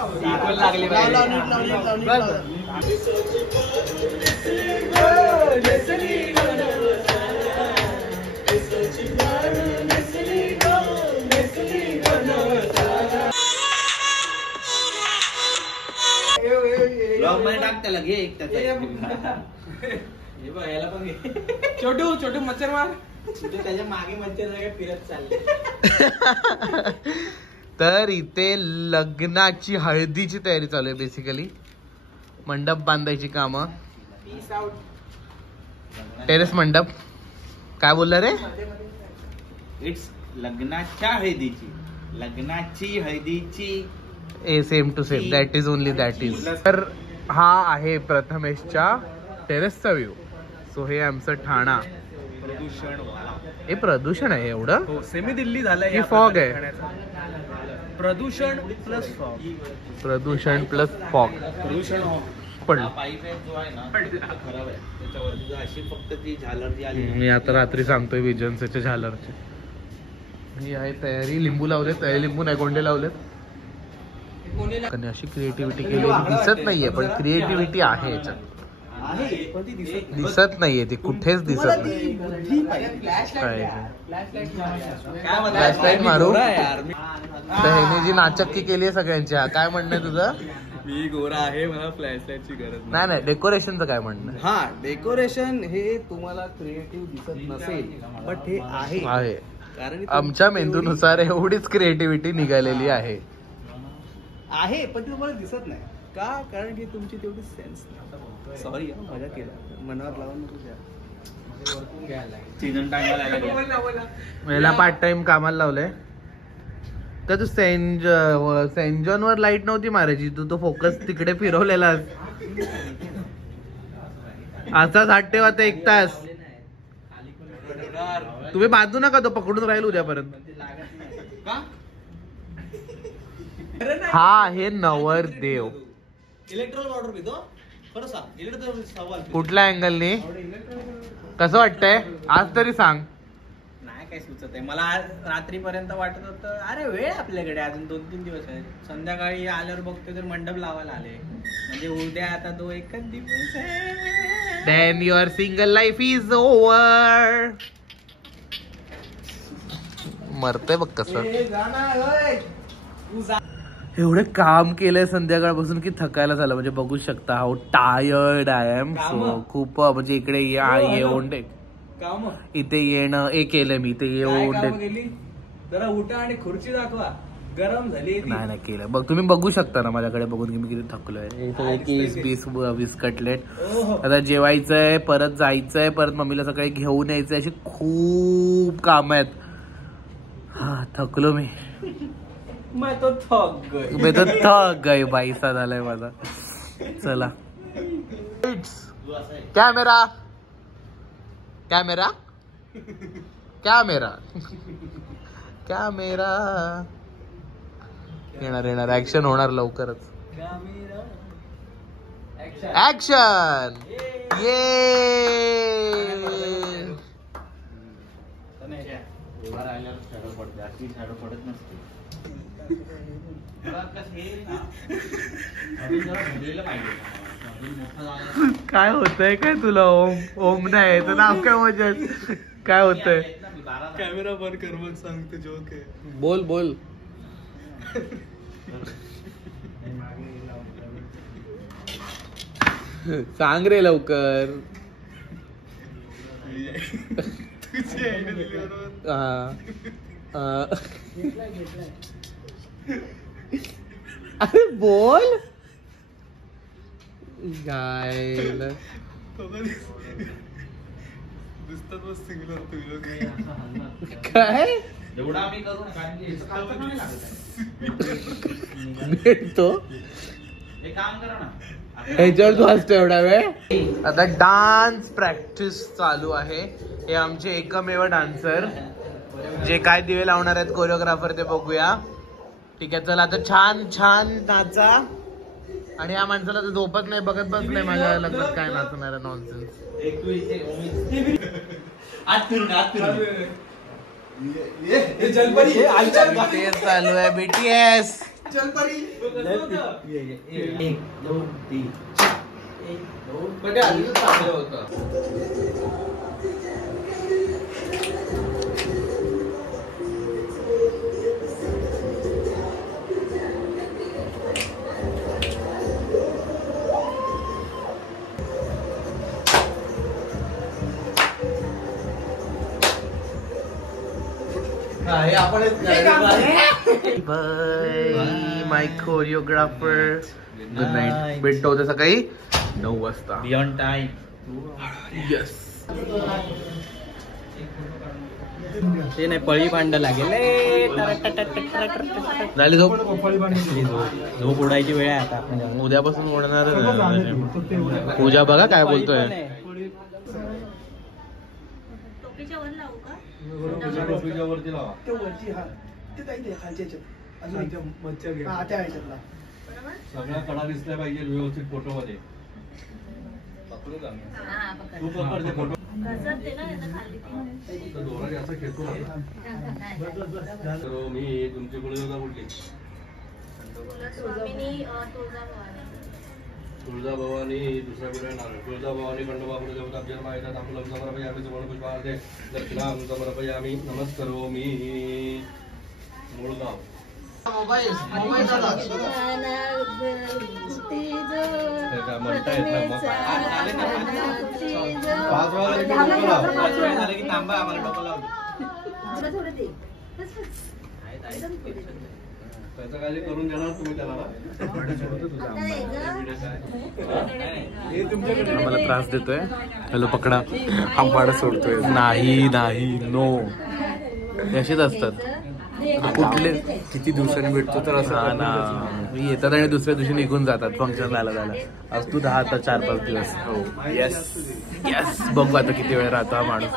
लागली टाकता लगे एक छोटू छोटू मच्छर मार त्याच्या मागे मच्छर फिरत चालले. तर इथे लग्नाची हळदीची तयारी चालू आहे. बेसिकली मंडप बांधायची कामं. टेरेस मंडप. काय बोलला रे? इट्स लग्नाच्या हळदीची लग्नाची हळदीची ए same to same. That is only that is. तर हा आहे प्रथमेशच्या टेरेसचा व्ह्यू. सो हे आमचं ठाणा. हे प्रदूषण आहे एवढं. सेमी दिल्ली झालंय. हे फॉग आहे. प्रदूषण प्लस फॉग. प्रदूषण प्लस फॉग. प्रदूषण पडलं. पाईप जो आहे ना खराब आहे. त्याच्यावरती अशी फक्त ती झालर जी आली. मी आता रात्री सांगतोय विजन्सच्या झालरची. ही आहे तयारी. लिंबू लावलेत. लिंबू नाही गोंडे लावलेत. अशी क्रिएटिव्हिटी केली दिसत नाहीये पण क्रिएटिव्हिटी आहे याच्यात. दिसत नाहीये ती कुठेच दिसत नाही. फ्लॅशलाईट मारू. तर ह्याने जी नाचक्की केली आहे सगळ्यांच्या. काय म्हणणं आहे तुझं? मी गोरा आहे मला फ्लॅशलाईटची गरज नाही. डेकोरेशनचं काय म्हणणं? हा डेकोरेशन हे तुम्हाला क्रिएटिव्ह दिसत नसेल बट हे आहे. कारण आमच्या मेंदूनुसार एवढीच क्रिएटिव्हिटी निघालेली आहे. पण ती तुम्हाला दिसत नाही का? कारण की तुमची तेवढी सेन्स नाही. सॉरी मजा केला. मनावर लावून मला पार्ट टाइम कामाला लावलंय. तर तू सेंट जॉन वर लाईट नव्हती मारायची. तू तो फोकस तिकडे फिरवलेला. असाच हात ठेव आता 1 तास. तुम्ही बांधू नका. तो पकडून राहील उद्यापर्यंत. हा आहे नवरदेव. इलेक्ट्रॉल ऑर्डर घेतो. खरं सांग इलेक्ट्रॉल सवाल कुठल्या अँगलने कसं वाटतंय आज तरी सांग. नाही काय सुचत आहे मला. रात्रीपर्यंत वाटत होतं अरे वेळ आपल्याकडे अजून 2-3 दिवस आहेत. संध्याकाळी आल्यावर बघतोय तर मंडप लावायला आले. म्हणजे उद्या आता तो एकच दिवस आहे. Then your single life is over. मरतय बघ कसं. एवढे काम केलंय संध्याकाळपासून की थकायला झालं. म्हणजे बघू शकता how tired I am. So खूप म्हणजे इकडे येऊन इथे येणं केलं मी. इथे येऊन जरा उठा आणि खुर्ची दाखवा. गरम झाली. नाही केलं. बघ तुम्ही बघू शकता ना माझ्याकडे बघून की मी किती थकलोय. केस 20 कटलेट. आता जेवायचंय. परत जायचंय. परत मम्मीला सकाळी घेऊन यायचंय. अशी खूप काम आहेत. हा थकलो मी. मैं तो थक गई बाईसा झालाय माझा. चला कॅमेरा कॅमेरा कॅमेरा कॅमेरा. येणार ऍक्शन होणार लवकरच. ऍक्शन. ये पडत नसते. काय होतंय काय तुला? ओम नाही याचं नाव काय मजा. काय होतंय? कॅमेरा बंद कर मग सांगतो जोक आहे. बोल सांग रे लवकर. अरे बोल. गायला काय एवढा आम्ही करू भेटतो. काम करा ना. ह्याच्यावर तू हसतो एवढा वेळ. आता डान्स प्रॅक्टिस चालू आहे. हे आमचे एकमेव डान्सर जे काय दिवे लावणार आहेत कोरिओग्राफर ते बघूया. ठीक आहे चला आता छान नाचा. आणि या माणसाला तर झोपत नाही. बघत बसलंय माझ्या लग्नात काय नाचणार नॉनसेन्स. तेच चालू आहे BTS. चल परी. 1 2 3 पण ते आधीच चांगलं होतं. हे आपणच माय कोरिओग्राफर. Good night. भेटतो उद्या सकाळी 9 वाजता. Beyond time. येस. ते नाही पळी भांड लागेल. झाली झोप. झोप उडायची वेळ आहे आता. उद्यापासून ओढणार. पूजा बघा काय बोलतोय. सगळ्या कडा दिसल्या पाहिजे व्यवस्थित फोटो मध्ये. तू पकडते फोटो. दोरा जास्त खेळतो. मी तुमची कुलदेवता कुठली? तुळजा भवानी. दुसऱ्या कुठे नारळ. तुळजा भवानी खंडोबा कुलदेवता जन्म येतात. आम्ही समर्पया आम्ही तुम्हाला पुष्पार्थे दक्षिणाम समर्पया आम्ही नमस्करोमी. मुळगाव. मोबाईल म्हणता येत ना मग. 5 वेळ झालं की थांबा आम्हाला डोकं लावतो. त्याचं काळजी करून देणार तुम्ही त्याला ना. आम्हाला त्रास देतोय. हॅलो पकडा. आंबाडा सोडतोय. नाही नाही नो. अशीच असतात. कुठले किती दिवसांनी भेटतो तर असं ना. मी येतात आणि दुसऱ्या दिवशी निघून जातात. फंक्शन झालं आज तू 10 आता 4-5 दिवस. हो येस येस. बघू आता किती वेळ राहतो हा माणूस.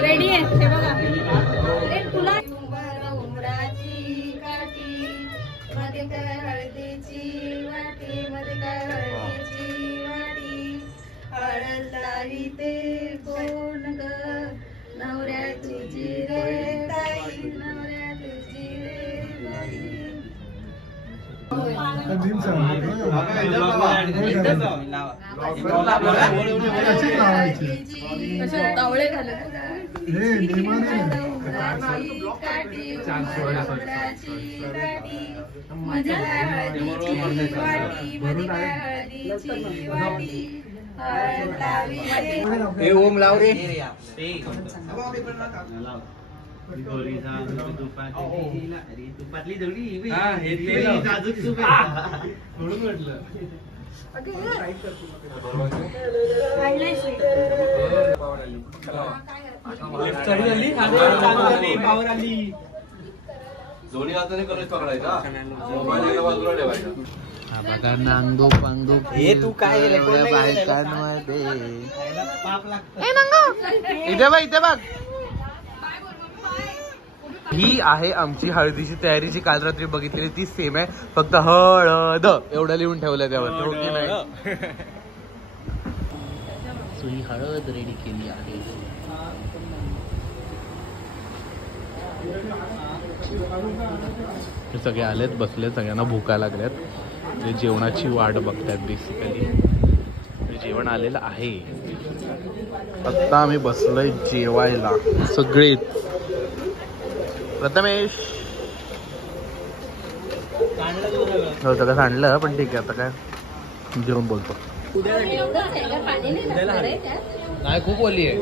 रेडी आहे हे बघा. मध्ये काय हळदीची वाटी. मध्ये काय हळदीची वाटी. हळद लावी ते कोण ग. नवऱ्या तुझी रे ताई. नवऱ्या तुझी रे ताई. तावळे घालत ओम लाव रे. तुपातली जोडी म्हणून म्हटलं. दोन्ही हाताने कलेश पकडायचा. मोबाईल एका बाजूला ठेवायचा. बघा नांगो पांगो. हे तू काय बायकांमध्ये. पाप लागतं. इथे बघ इथे बघ. ही आहे आमची हळदीची तयारी जी काल रात्री बघितलेली ती सेम आहे. फक्त हळद एवढं लिहून ठेवलं त्यावर. हो की नाही. ही हळद रेडी केली आहे. हे सगळे आलेत बसले. सगळ्यांना भुका लागल्यात. जे जेवणाची वाट बघतात बेसिकली. जेवण आलेलं आहे. आता आम्ही बसलोय जेवायला सगळे. प्रथमेश हो सगळं सांडलं पण ठीक आहे. आता काय जेवण बोलतो. नाही खूप ओली आहे.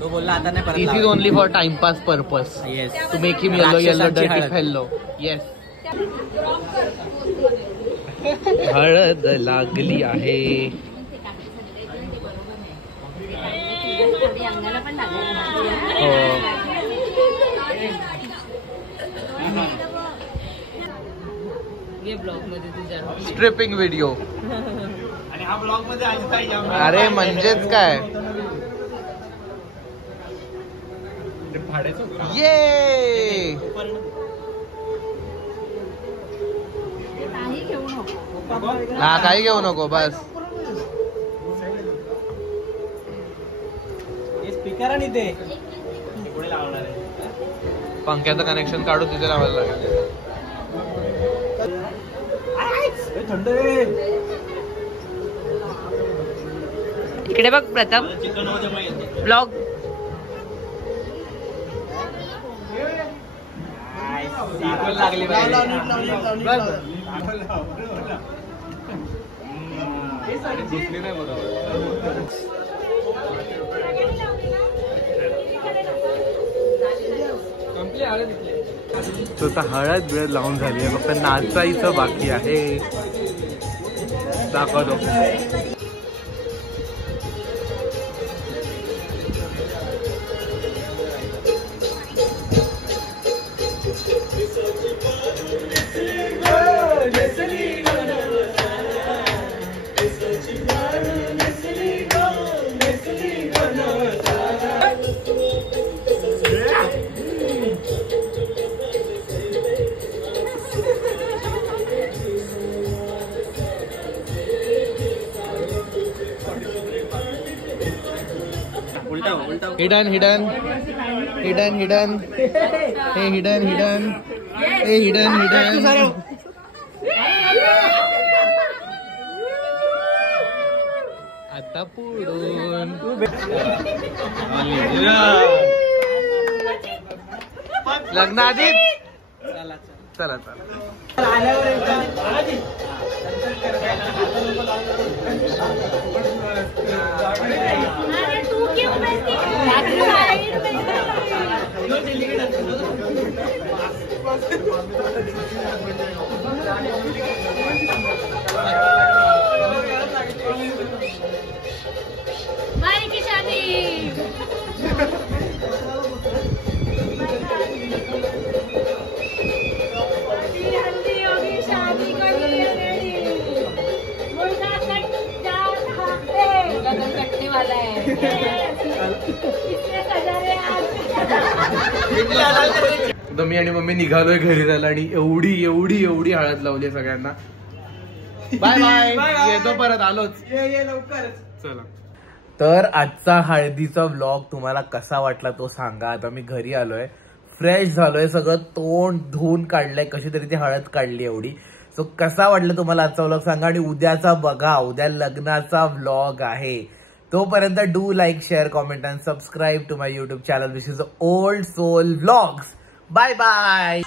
तो बोलला आता नाही. This is only for timepass purpose. Yes. To make him yellow yellow dirty fellow. Yes. हळद लागली आहे. Stripping video. आणि हा ब्लॉग मध्ये आज काही अरे म्हणजेच काय. ये हा काही घेऊ नको बस. स्पीकर आणि ते पुढे लावणार आहे. पंख्याचं कनेक्शन काढू तिथे लावायला लागेल. थंड रे. इकडे बघ प्रथम चिकन होते ब्लॉग. लागली तो आता हळद बिळद लावून झाली आहे, फक्त नाचायचं बाकी आहे. दाखवतो. हिडन हिडन हिडन हिडन हे हिडन हिडन हे हिडन हिडन. आता पुढून लग्न आधी चला चला चला. मारी की शादी. शादी कटने वाला है. तर मी आणि मम्मी निघालोय घरी जायला आणि एवढी एवढी एवढी हळद लावली सगळ्यांना. Bye bye. येतो परत आलोच. लवकरच. चला. तर आजचा हळदीचा व्लॉग तुम्हाला कसा वाटला तो सांगा. आता मी घरी आलोय, फ्रेश झालोय, सगळं तोंड धुवून काढलंय, कशी तरी ती हळद काढली एवढी. सो कसा वाटला तुम्हाला आजचा व्लॉग सांगा आणि उद्याचा बघा, उद्या लग्नाचा व्लॉग आहे. तोपर्यंत do like, share, comment and subscribe to my YouTube channel. This is Old Soul Vlogs. Bye bye.